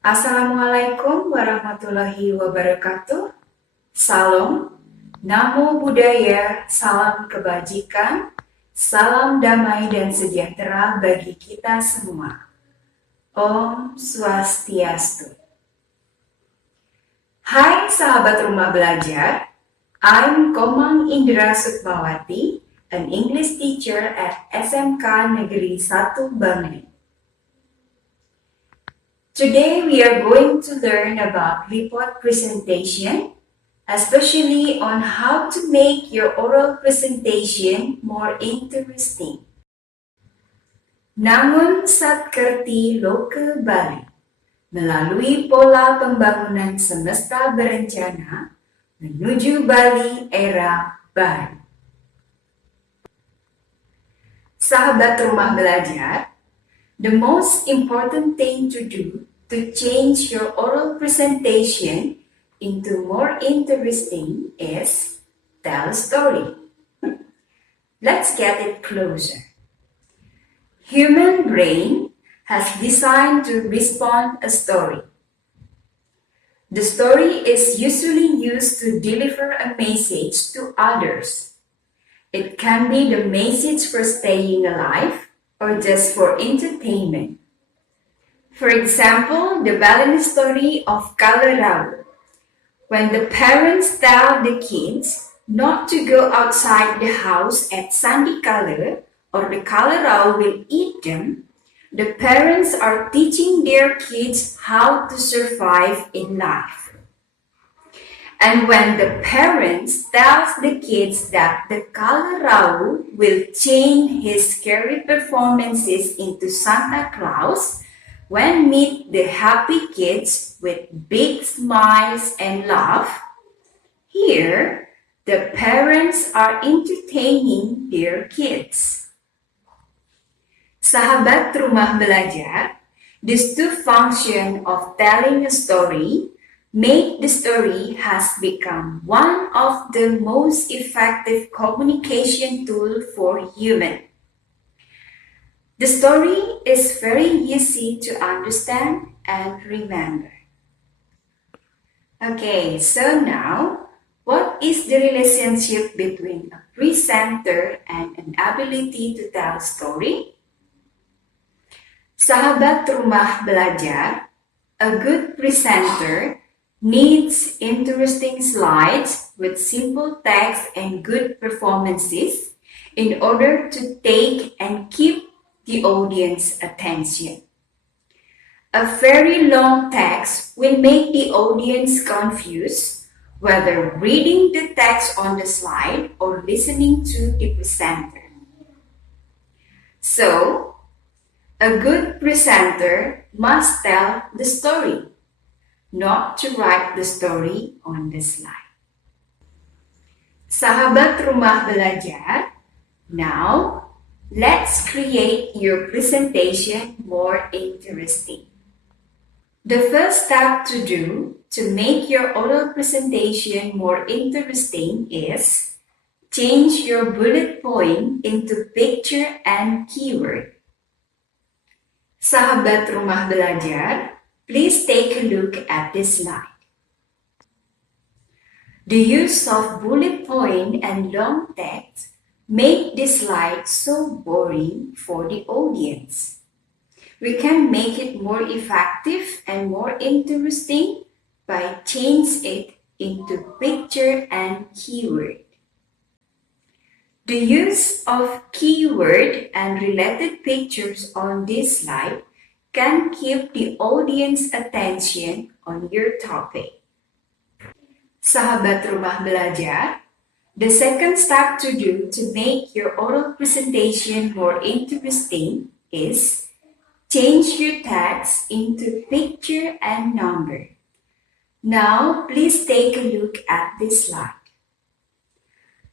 Assalamualaikum warahmatullahi wabarakatuh. Salam, namo buddhaya, salam kebajikan, salam damai dan sejahtera bagi kita semua. Om Swastiastu. Hai sahabat rumah belajar, I'm Komang Indra Sukmawati, an English teacher at SMK Negeri 1 Bangli. Today we are going to learn about report presentation, especially on how to make your oral presentation more interesting. Namun Satkerti Loka Bali, melalui pola pembangunan semesta berencana menuju Bali era baru. Sahabat rumah belajar, the most important thing to do to change your oral presentation into more interesting is tell a story. Let's get it closer. Human brain has designed to respond a story. The story is usually used to deliver a message to others. It can be the message for staying alive or just for entertainment. For example, the Bali story of Kalarau. When the parents tell the kids not to go outside the house at sandy color or the Kalarau will eat them, the parents are teaching their kids how to survive in life. And when the parents tells the kids that the Kalarau will change his scary performances into Santa Claus, when meet the happy kids with big smiles and laugh, here the parents are entertaining their kids. Sahabat rumah belajar, these two functions of telling a story make the story has become one of the most effective communication tool for human. The story is very easy to understand and remember. Okay, so now, what is the relationship between a presenter and an ability to tell a story? Sahabat rumah belajar, a good presenter needs interesting slides with simple text and good performances in order to take and keep the audience attention. A very long text will make the audience confused whether reading the text on the slide or listening to the presenter. So, a good presenter must tell the story, not to write the story on the slide. Sahabat rumah belajar, now let's create your presentation more interesting. The first step to do to make your oral presentation more interesting is change your bullet point into picture and keyword. Sahabat rumah belajar, please take a look at this slide. The use of bullet point and long text make this slide so boring for the audience. We can make it more effective and more interesting by changing it into picture and keyword. The use of keyword and related pictures on this slide can keep the audience attention on your topic. Sahabat rumah belajar, the second step to do to make your oral presentation more interesting is change your text into picture and number. Now, please take a look at this slide.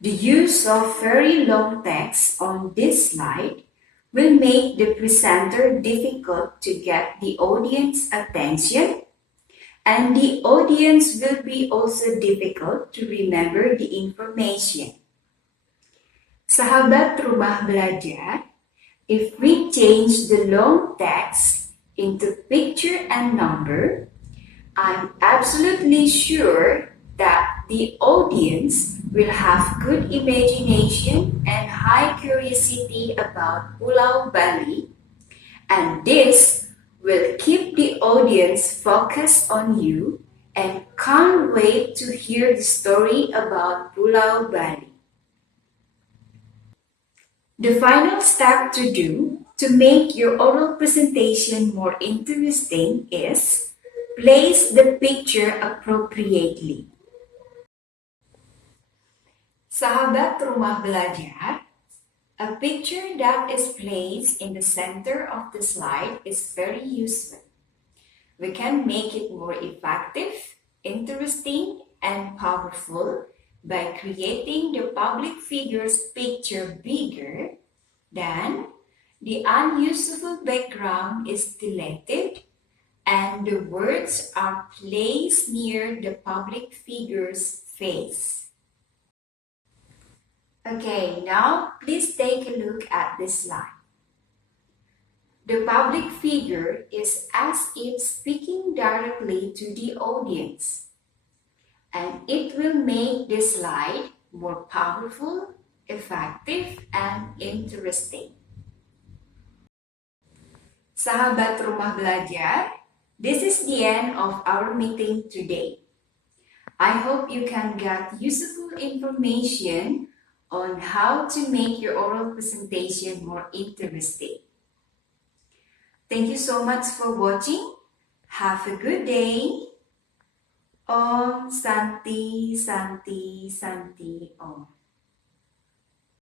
The use of very long text on this slide will make the presenter difficult to get the audience attention, and the audience will be also difficult to remember the information. Sahabat rumah belajar, if we change the long text into picture and number, I'm absolutely sure that the audience will have good imagination and high curiosity about Pulau Bali, and this will keep the audience focused on you and can't wait to hear the story about Pulau Bali. The final step to do to make your oral presentation more interesting is place the picture appropriately. Sahabat Rumah Belajar, a picture that is placed in the center of the slide is very useful. We can make it more effective, interesting, and powerful by creating the public figure's picture bigger, then the unusable background is deleted and the words are placed near the public figure's face. Okay, now please take a look at this slide. The public figure is as if speaking directly to the audience, and it will make the slide more powerful, effective, and interesting. Sahabat Rumah Belajar, this is the end of our meeting today. I hope you can get useful information on how to make your oral presentation more interesting. Thank you so much for watching. Have a good day. Om Santi Santi Santi Om.